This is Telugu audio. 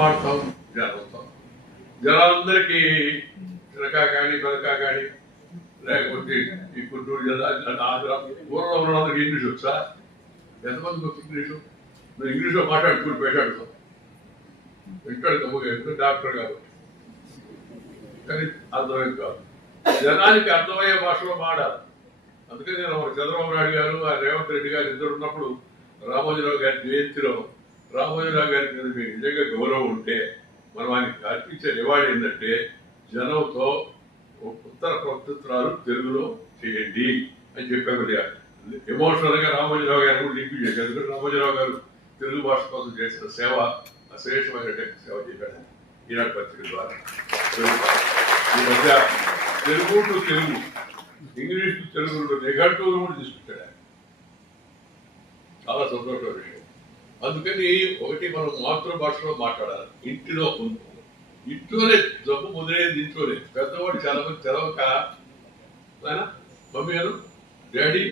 మాడతాం జనంతో జనాలందరికీ చిలకా కానీ బలకా కానీ లేకపోతే ఈ గుంటూరు జిల్లా ఆంధ్ర ఊళ్ళో ఉన్నందరికి ఇంగ్లీష్ వచ్చా ఎంతమందికి వచ్చి ఇంగ్లీషు నువ్వు ఇంగ్లీష్లో మాట్లాడుకుని పెట్టాడుతావు వింటాడు కమ్ముగా డాక్టర్ గారు కానీ అర్థమేం కాదు జనానికి అర్థమయ్యే భాషలో మాడాలి. అందుకే నేను చంద్రబాబు నాయుడు గారు ఆ రేవంత్ రెడ్డి గారు ఇద్దరు ఉన్నప్పుడు రామోజీరావు గారి జయంతిలో రామోజీరావు గారికి మీద మీకు నిజంగా గౌరవం ఉంటే మనం ఆయనకి అర్పించే రివార్డ్ ఏంటంటే జనంతో ఉత్తర ప్రత్యుత్తరాలు తెలుగులో చేయండి అని చెప్పారు. ఎమోషనల్ గా రామోజీరావు గారు కూడా లింక్ చేశారు. ఎందుకంటే రామోజీరావు గారు తెలుగు భాష కోసం చేసిన సేవ అశ్రేష్టమైనటువంటి సేవ చేశాడు ఈనాడు పత్రిక ద్వారా. ఈ మధ్య Telugu to Telugu English to Telugu నిఘంటువులు కూడా తీసుకొచ్చాడు. చాలా సంతోషమైన విషయం. అందుకని ఒకటి మనం మాతృభాషలో మాట్లాడాలి. ఇంట్లోనే జబ్బు మొదలైంది ఇంట్లోనే. పెద్దవాడు చాలా మంది తెలవక మమ్మీ గారు డాడీ